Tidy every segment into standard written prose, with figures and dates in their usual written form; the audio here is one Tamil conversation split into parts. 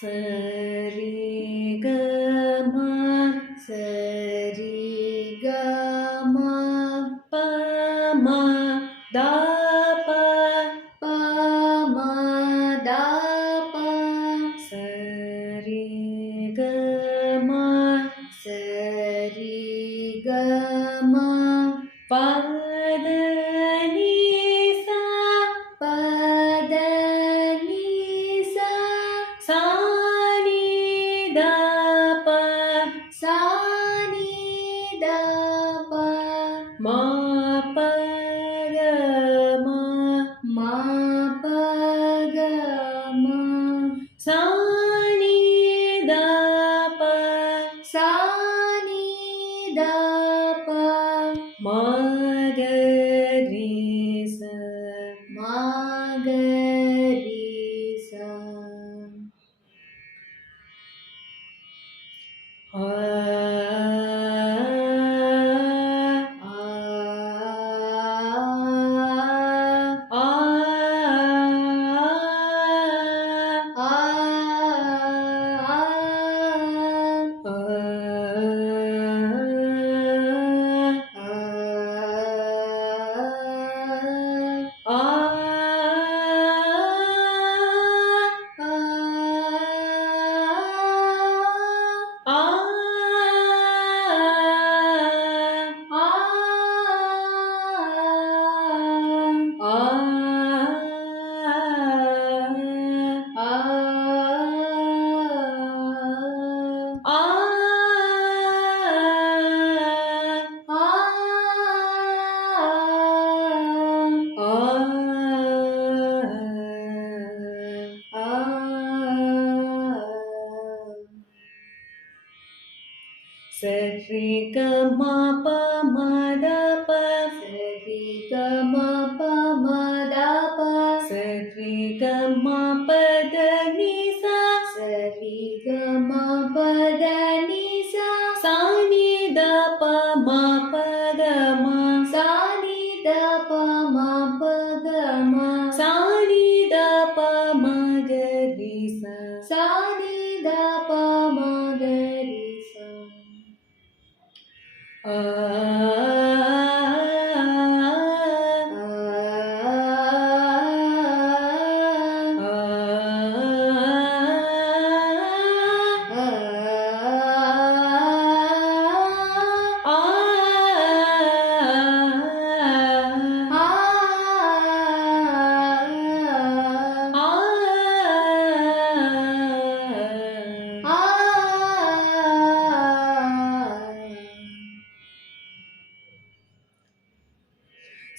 சரி க ம சரி க ம ப ம த ப ப ம த ப சரி க ம சரி க ம ப த நீ சா ப த நீ சா சா நீ த ப சா நீ த ப ம ப க ம ம ப க ம சா நீ த ப சா நீ த ப ம க ரீ ச ம க ரீ ச ஆ சரி க ம ப ம த ப சரி க ம ப ம த ப சரி க ம ப த நீ சா சரி க ம ப த நீ சா சா நீ த ப ம ப க ம சா நீ த ப ம ப க ம சா நீ த ப ம க ரீ சா சா நீ த ப ம க ரீ சா ஆ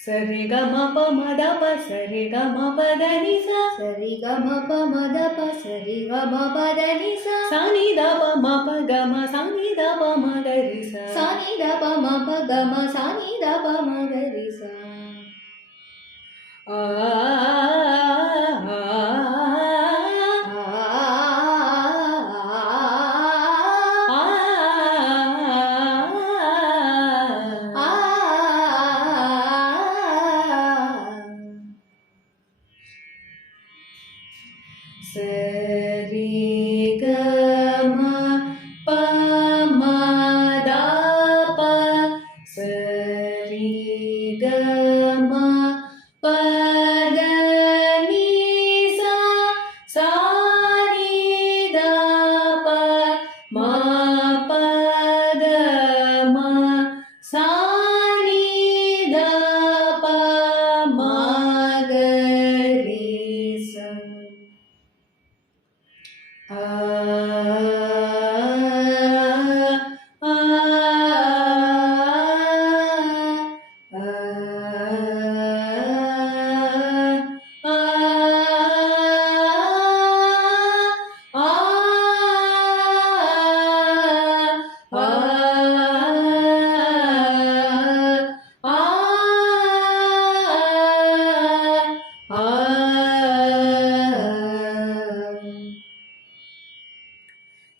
சரி க ம ப ம த ப சரி க ம ப த நீ சா சரி க ம ப ம த ப சரி க ம ப த நீ சா சா நீ த ப ம ப க ம சா நீ த ப ம க ரீ சா சா நீ த ப ம ப க ம சா நீ த ப ம க ரீ சா ஆ சரி க ம ப ம த ப சரி க ம ப த நீ சா சா நீ த ப ம ப க ம சா நீ த ப ம க ரீ சா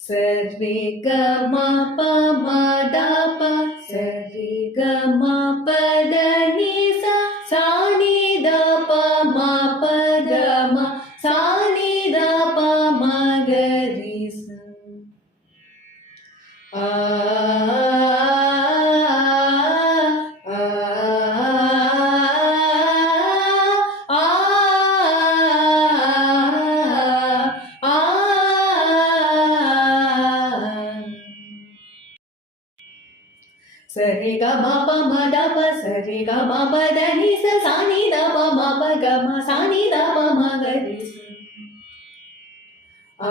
சரி க ம ப ம த ப சரி க ம ப த நீ சா சா நீ த ப ம ப க ம சா நீ த ப ம க சரி க ம ப ம த ப சரி க ம ப த நி ச சா நி த ப ம ப க ம சா நி த ப ம க ரி ச. ஆ